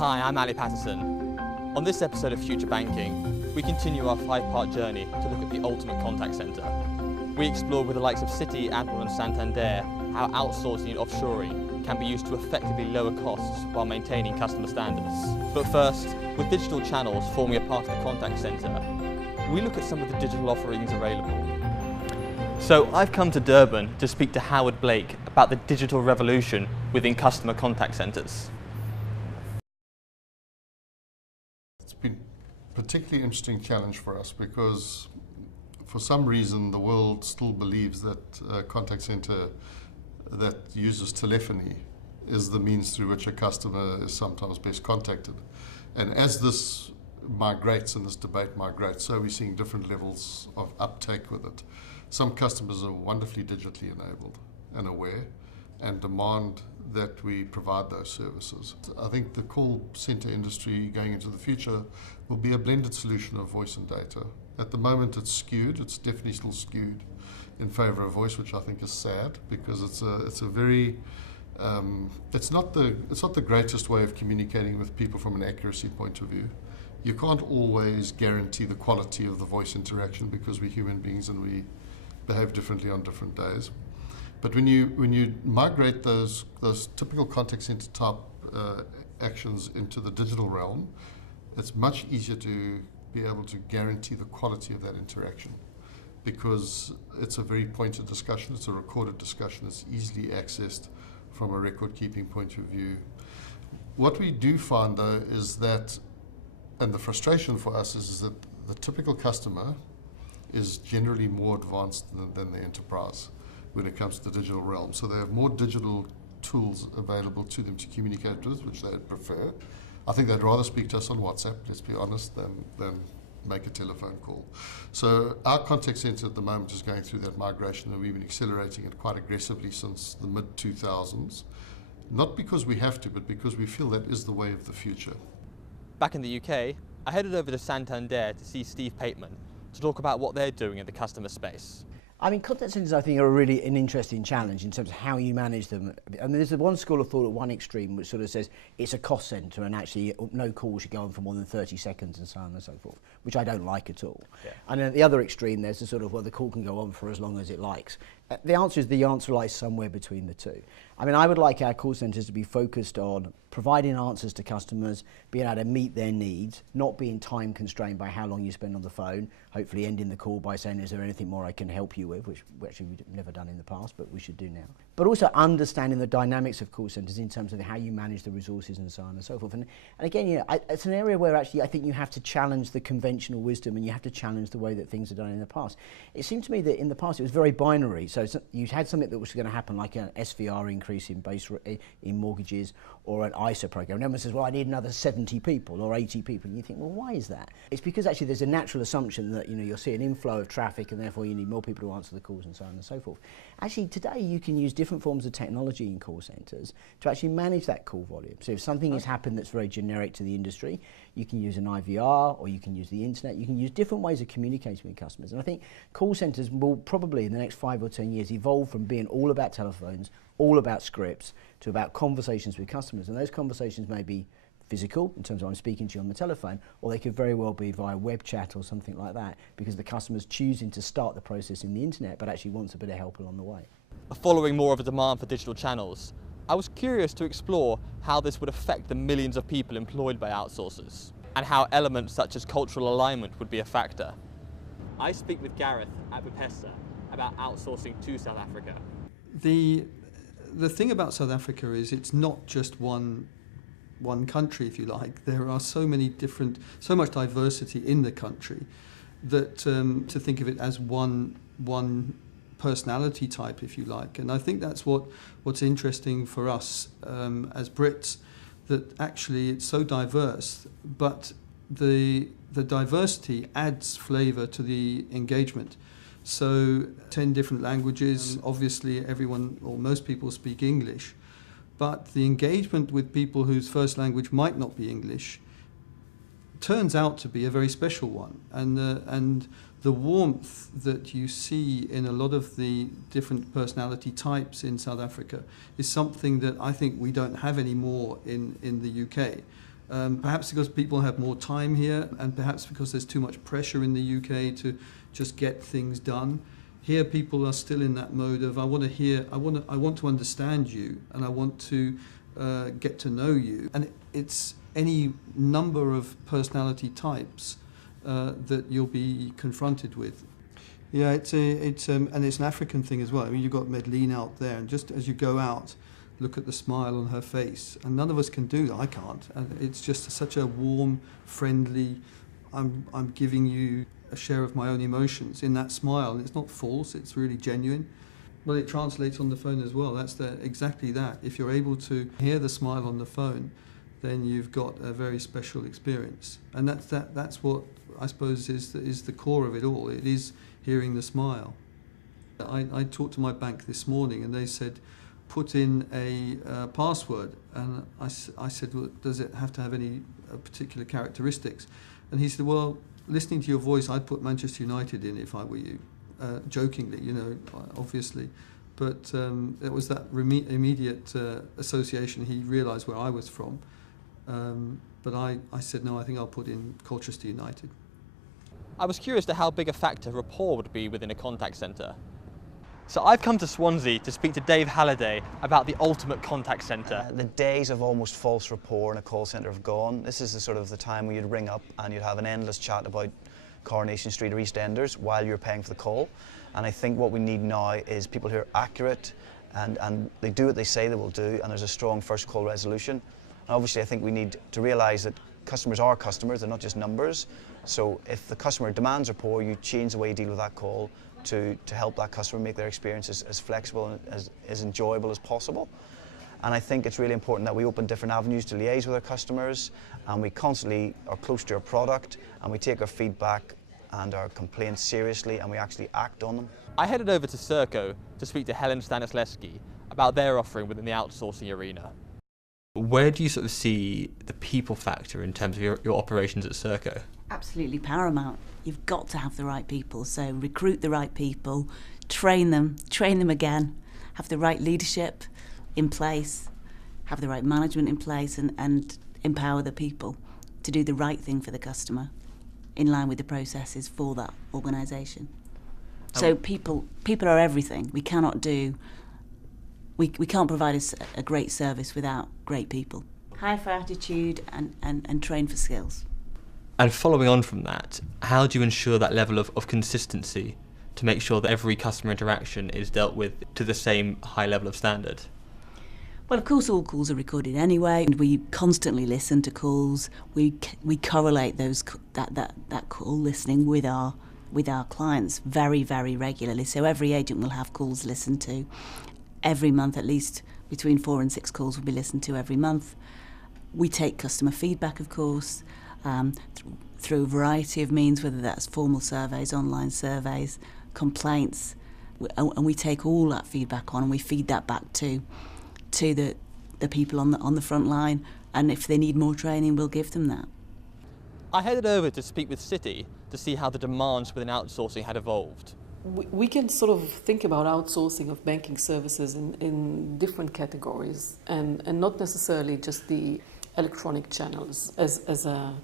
Hi, I'm Alasdair Paterson. On this episode of Future Banking, we continue our 5-part journey to look at the ultimate contact centre. We explore with the likes of Citi, Admiral and Santander how outsourcing and offshoring can be used to effectively lower costs while maintaining customer standards. But first, with digital channels forming a part of the contact centre, we look at some of the digital offerings available. So I've come to Durban to speak to Howard Blake about the digital revolution within customer contact centres. It's been a particularly interesting challenge for us because for some reason the world still believes that a contact centre that uses telephony is the means through which a customer is sometimes best contacted. And as this migrates and this debate migrates, so we're seeing different levels of uptake with it. Some customers are wonderfully digitally enabled and aware and demand that we provide those services. I think the call centre industry going into the future will be a blended solution of voice and data. At the moment it's skewed, it's definitely still skewed in favour of voice, which I think is sad because it's not the greatest way of communicating with people from an accuracy point of view. You can't always guarantee the quality of the voice interaction because we're human beings and we behave differently on different days. But when you migrate those typical contact center type actions into the digital realm, it's much easier to be able to guarantee the quality of that interaction because it's a very pointed discussion, it's a recorded discussion, it's easily accessed from a record keeping point of view. What we do find though is that, and the frustration for us is that the typical customer is generally more advanced than the enterprise when it comes to the digital realm. So they have more digital tools available to them to communicate with, which they prefer. I think they'd rather speak to us on WhatsApp, let's be honest, than make a telephone call. So our contact center at the moment is going through that migration and we've been accelerating it quite aggressively since the mid-2000s. Not because we have to, but because we feel that is the way of the future. Back in the UK, I headed over to Santander to see Steve Pateman to talk about what they're doing in the customer space. I mean, contact centres, I think, are really an interesting challenge in terms of how you manage them. I mean, there's one school of thought at one extreme which sort of says it's a cost centre and actually no call should go on for more than 30 seconds and so on and so forth, which I don't like at all. Yeah. And at the other extreme, there's the sort of, well, the call can go on for as long as it likes. The answer lies somewhere between the two. I mean, I would like our call centres to be focused on providing answers to customers, being able to meet their needs, not being time constrained by how long you spend on the phone, hopefully ending the call by saying, is there anything more I can help you with, which we've never done in the past, but we should do now. But also understanding the dynamics of call centres in terms of how you manage the resources and so on and so forth. And again, you know, it's an area where actually I think you have to challenge the conventional wisdom and you have to challenge the way that things are done in the past. It seemed to me that in the past it was very binary. So you had something that was going to happen like an SVR increase in mortgages or an ISA program. And everyone says, well, I need another 70 people or 80 people. And you think, well, why is that? It's because actually there's a natural assumption that, you know, you'll see an inflow of traffic and therefore you need more people to answer the calls and so on and so forth. Actually, today you can use different forms of technology in call centres to actually manage that call volume. So if something has happened that's very generic to the industry, you can use an IVR or you can use the internet. You can use different ways of communicating with customers. And I think call centres will probably in the next 5 or 10 years evolve from being all about telephones, all about scripts, to about conversations with customers. And those conversations may be physical, in terms of I'm speaking to you on the telephone, or they could very well be via web chat or something like that, because the customer's choosing to start the process in the internet, but actually wants a bit of help along the way. Following more of a demand for digital channels, I was curious to explore how this would affect the millions of people employed by outsourcers, and how elements such as cultural alignment would be a factor. I speak with Gareth at BPeSA about outsourcing to South Africa. The thing about South Africa is it's not just one country, if you like. There are so much diversity in the country that to think of it as one personality type, if you like. And I think that's what's interesting for us as Brits, that actually it's so diverse, but the diversity adds flavour to the engagement. So 10 different languages, obviously everyone or most people speak English, but the engagement with people whose first language might not be English turns out to be a very special one. And the warmth that you see in a lot of the different personality types in South Africa is something that I think we don't have anymore in the UK. Perhaps because people have more time here, and perhaps because there's too much pressure in the UK to just get things done. Here, people are still in that mode of I want to understand you, and I want to get to know you. And it's any number of personality types that you'll be confronted with. Yeah, it's an African thing as well. I mean, you've got Medline out there, and just as you go out, look at the smile on her face. And none of us can do that. I can't. And it's just such a warm, friendly, I'm giving you a share of my own emotions in that smile. And it's not false, it's really genuine. Well, it translates on the phone as well. That's exactly that. If you're able to hear the smile on the phone, then you've got a very special experience. And that's what I suppose is the core of it all. It is hearing the smile. I talked to my bank this morning, and they said, put in a password. And I said, well, does it have to have any particular characteristics? And he said, well, listening to your voice, I'd put Manchester United in if I were you. Jokingly, obviously. But it was that immediate association. He realised where I was from. But I said, no, I think I'll put in Colchester United. I was curious to how big a factor rapport would be within a contact centre. So I've come to Swansea to speak to Dave Halliday about the ultimate contact centre. The days of almost false rapport in a call centre have gone. This is the time where you'd ring up and you'd have an endless chat about Coronation Street or EastEnders while you're paying for the call. And I think what we need now is people who are accurate and they do what they say they will do, and there's a strong first call resolution. And obviously I think we need to realise that customers are customers, they're not just numbers. So if the customer demands rapport, you change the way you deal with that call to help that customer make their experience as flexible and as enjoyable as possible. And I think it's really important that we open different avenues to liaise with our customers, and we constantly are close to our product, and we take our feedback and our complaints seriously, and we actually act on them. I headed over to Serco to speak to Helen Stanislewski about their offering within the outsourcing arena. Where do you sort of see the people factor in terms of your operations at Serco? Absolutely paramount. You've got to have the right people. So recruit the right people, train them again, have the right leadership in place, have the right management in place, and empower the people to do the right thing for the customer in line with the processes for that organisation. So people are everything. We can't provide a great service without great people. Hire for attitude and train for skills. And following on from that, how do you ensure that level of consistency to make sure that every customer interaction is dealt with to the same high level of standard? Well, of course, all calls are recorded anyway, and we constantly listen to calls. We correlate that call listening with our clients very, very regularly. So every agent will have calls listened to every month. At least between 4 and 6 calls will be listened to every month. We take customer feedback, of course, through a variety of means, whether that's formal surveys, online surveys, complaints, and we take all that feedback on and we feed that back to the people on the front line, and if they need more training, we'll give them that. I headed over to speak with Citi to see how the demands within outsourcing had evolved. We can sort of think about outsourcing of banking services in different categories, and not necessarily just the electronic channels as a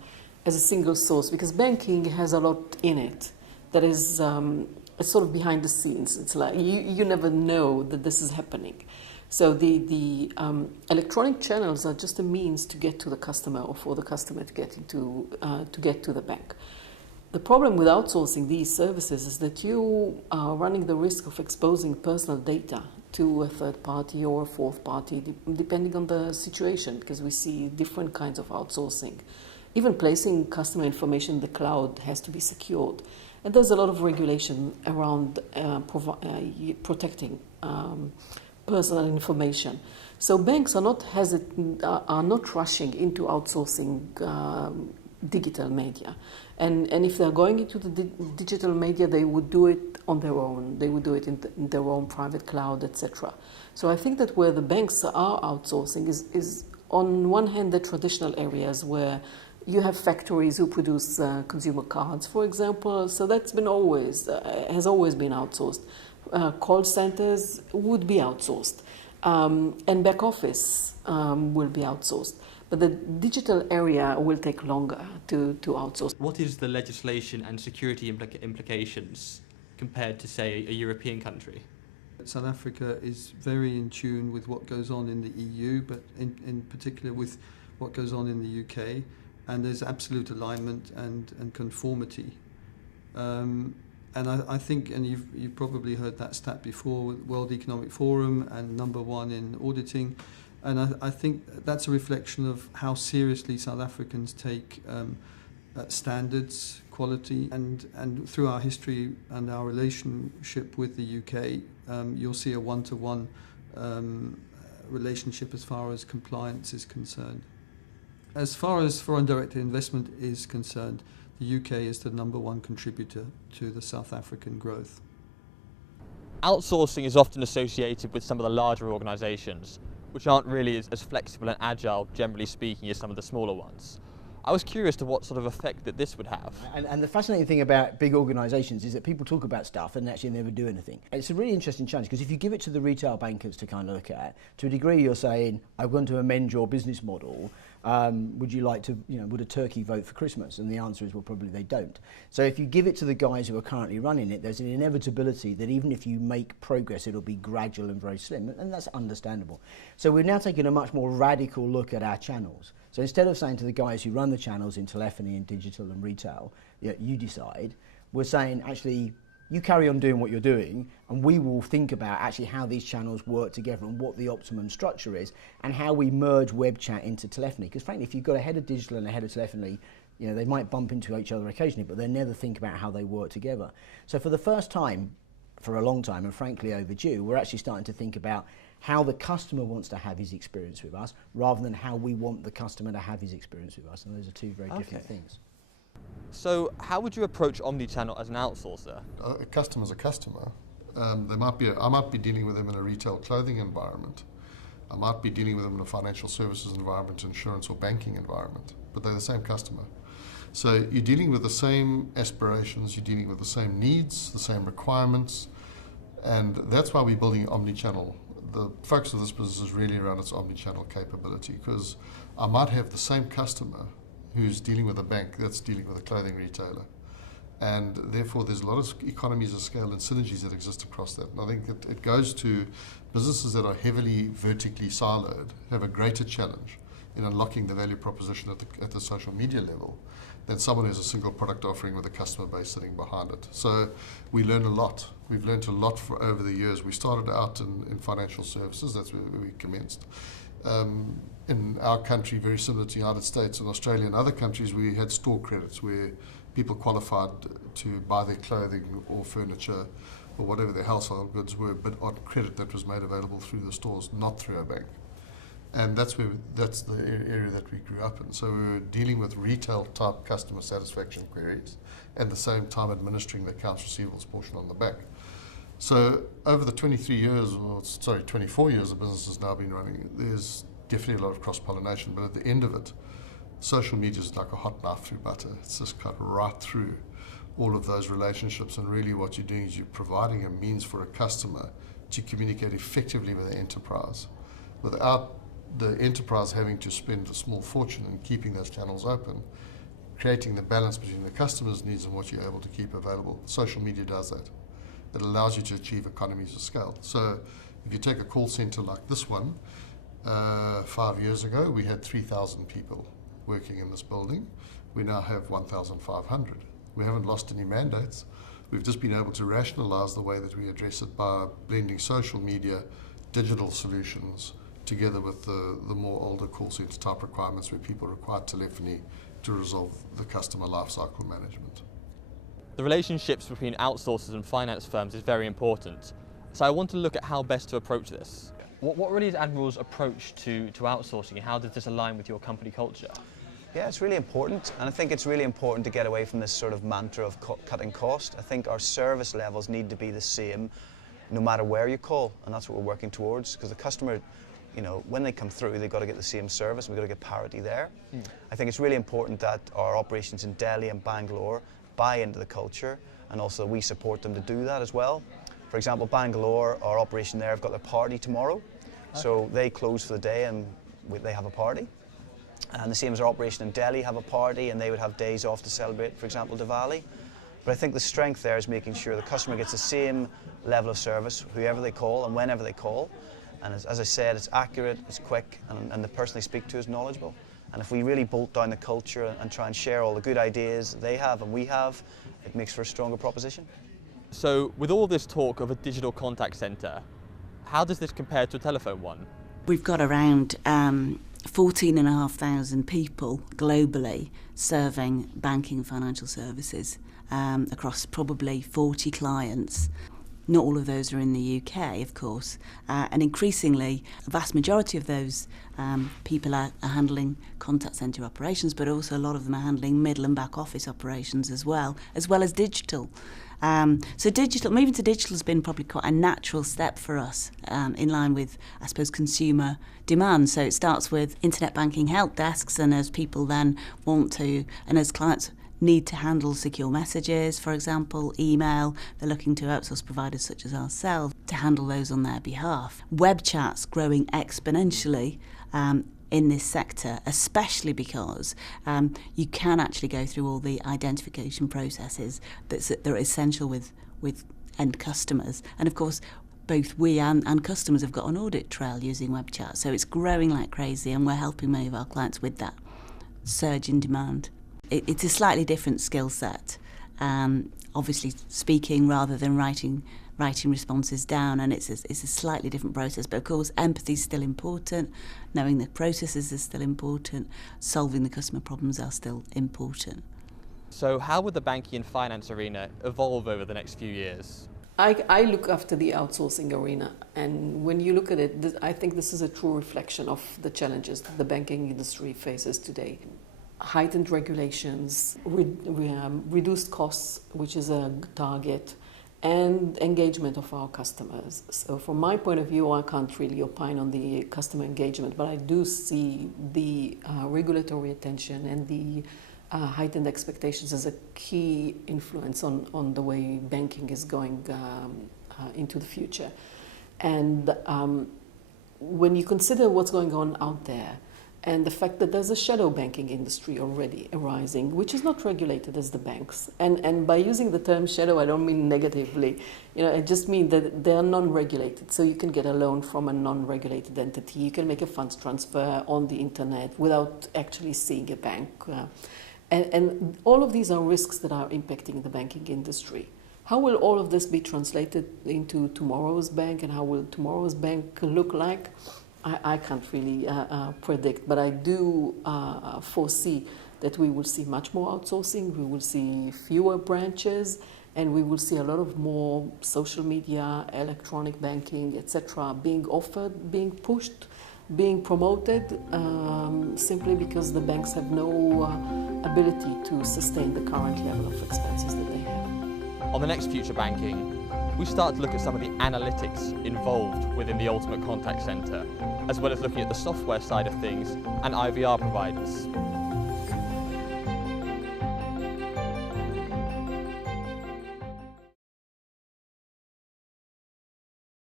single source, because banking has a lot in it that is it's sort of behind the scenes. It's like you never know that this is happening. So the electronic channels are just a means to get to the customer, or for the customer to get to the bank. The problem with outsourcing these services is that you are running the risk of exposing personal data to a third party or a fourth party, depending on the situation, because we see different kinds of outsourcing. Even placing customer information in the cloud has to be secured. And there's a lot of regulation around protecting personal information. So banks are not rushing into outsourcing digital media. And if they're going into the digital media, they would do it on their own. They would do it in their own private cloud, etc. So I think that where the banks are outsourcing is on one hand the traditional areas where you have factories who produce consumer cards, for example. So that's been has always been outsourced. Call centers would be outsourced, and back office will be outsourced. But the digital area will take longer to outsource. What is the legislation and security implications compared to, say, a European country? South Africa is very in tune with what goes on in the EU, but in particular with what goes on in the UK, and there's absolute alignment and conformity. And I think, and you've probably heard that stat before, with World Economic Forum and #1 in auditing, and I think that's a reflection of how seriously South Africans take standards, quality, and through our history and our relationship with the UK, you'll see a one-to-one relationship as far as compliance is concerned. As far as foreign direct investment is concerned, the UK is the #1 contributor to the South African growth. Outsourcing is often associated with some of the larger organisations, which aren't really as flexible and agile, generally speaking, as some of the smaller ones. I was curious to what sort of effect that this would have. And the fascinating thing about big organisations is that people talk about stuff and actually never do anything. It's a really interesting challenge, because if you give it to the retail bankers to kind of look at, to a degree you're saying, I want to amend your business model, would you like to, would a turkey vote for Christmas? And the answer is, well, probably they don't. So if you give it to the guys who are currently running it, there's an inevitability that even if you make progress, it'll be gradual and very slim, and that's understandable. So we're now taking a much more radical look at our channels. So instead of saying to the guys who run the channels in telephony and digital and retail, you decide, we're saying, actually, you carry on doing what you're doing, and we will think about actually how these channels work together and what the optimum structure is, and how we merge web chat into telephony. Because frankly, if you've got a head of digital and a head of telephony, they might bump into each other occasionally, but they never think about how they work together. So for the first time, for a long time, and frankly overdue, we're actually starting to think about how the customer wants to have his experience with us, rather than how we want the customer to have his experience with us. And those are two very different things. So how would you approach omnichannel as an outsourcer? A customer's a customer. I might be dealing with them in a retail clothing environment. I might be dealing with them in a financial services environment, insurance or banking environment, but they're the same customer. So you're dealing with the same aspirations, you're dealing with the same needs, the same requirements, and that's why we're building omnichannel. The focus of this business is really around its omnichannel capability, because I might have the same customer who's dealing with a bank that's dealing with a clothing retailer. And therefore there's a lot of economies of scale and synergies that exist across that. And I think it goes to businesses that are heavily vertically siloed have a greater challenge in unlocking the value proposition at the social media level than someone who's a single product offering with a customer base sitting behind it. So we learn a lot. We've learned a lot over the years. We started out in financial services, that's where we commenced. In our country, very similar to the United States and Australia and other countries, we had store credits where people qualified to buy their clothing or furniture or whatever their household goods were, but on credit that was made available through the stores, not through a bank. And that's the area that we grew up in. So we were dealing with retail type customer satisfaction queries, and at the same time administering the accounts receivables portion on the back. So over the 24 years the business has now been running, there's definitely a lot of cross-pollination, but at the end of it, social media is like a hot knife through butter. It's just cut right through all of those relationships, and really what you're doing is you're providing a means for a customer to communicate effectively with the enterprise without the enterprise having to spend a small fortune in keeping those channels open, creating the balance between the customer's needs and what you're able to keep available. Social media does that. It allows you to achieve economies of scale. So if you take a call center like this one, 5 years ago we had 3,000 people working in this building. We now have 1,500. We haven't lost any mandates. We've just been able to rationalize the way that we address it by blending social media, digital solutions, together with the more older call center type requirements where people require telephony to resolve the customer lifecycle management. The relationships between outsourcers and finance firms is very important. So I want to look at how best to approach this. What really is Admiral's approach to outsourcing, and how does this align with your company culture? Yeah, it's really important, and I think it's really important to get away from this sort of mantra of cutting cost. I think our service levels need to be the same no matter where you call, and that's what we're working towards, because the customer, when they come through, they've got to get the same service. We've got to get parity there. I think it's really important that our operations in Delhi and Bangalore buy into the culture, and also we support them to do that as well. For example, Bangalore, our operation there, have got their party tomorrow, so they close for the day and they have a party. And the same as our operation in Delhi have a party, and they would have days off to celebrate, for example, Diwali. But I think the strength there is making sure the customer gets the same level of service, whoever they call and whenever they call. And as I said, it's accurate, it's quick, and the person they speak to is knowledgeable. And if we really bolt down the culture and try and share all the good ideas they have and we have, it makes for a stronger proposition. So with all this talk of a digital contact centre, how does this compare to a telephone one? We've got around 14,500 people globally serving banking and financial services across probably 40 clients. Not all of those are in the UK, of course, and increasingly a vast majority of those people are handling contact centre operations, but also a lot of them are handling middle and back office operations as well as digital. So moving to digital has been probably quite a natural step for us, in line with, I suppose, consumer demand. So it starts with internet banking help desks, and as people then want to, and as clients need to handle secure messages, for example, email, they're looking to outsource providers such as ourselves to handle those on their behalf. Web chat's growing exponentially in this sector, especially because you can actually go through all the identification processes that are essential with end customers. And of course, both we and customers have got an audit trail using web chat. So it's growing like crazy, and we're helping many of our clients with that surge in demand. It's a slightly different skill set, obviously speaking rather than writing responses down, and it's a slightly different process. But of course, empathy is still important, knowing the processes are still important, solving the customer problems are still important. So how would the banking and finance arena evolve over the next few years? I look after the outsourcing arena, and when you look at it, I think this is a true reflection of the challenges that the banking industry faces today. Heightened regulations, reduced costs, which is a target, and engagement of our customers. So from my point of view, I can't really opine on the customer engagement, but I do see the regulatory attention and the heightened expectations as a key influence on the way banking is going into the future. And when you consider what's going on out there, and the fact that there's a shadow banking industry already arising, which is not regulated as the banks. And by using the term shadow, I don't mean negatively. I just mean that they are non-regulated. So you can get a loan from a non-regulated entity. You can make a funds transfer on the internet without actually seeing a bank. And all of these are risks that are impacting the banking industry. How will all of this be translated into tomorrow's bank, and how will tomorrow's bank look like? I can't really predict, but I do foresee that we will see much more outsourcing, we will see fewer branches, and we will see a lot of more social media, electronic banking, etc. being offered, being pushed, being promoted, simply because the banks have no ability to sustain the current level of expenses that they have. On the next Future Banking, we start to look at some of the analytics involved within the ultimate contact centre, as well as looking at the software side of things and IVR providers.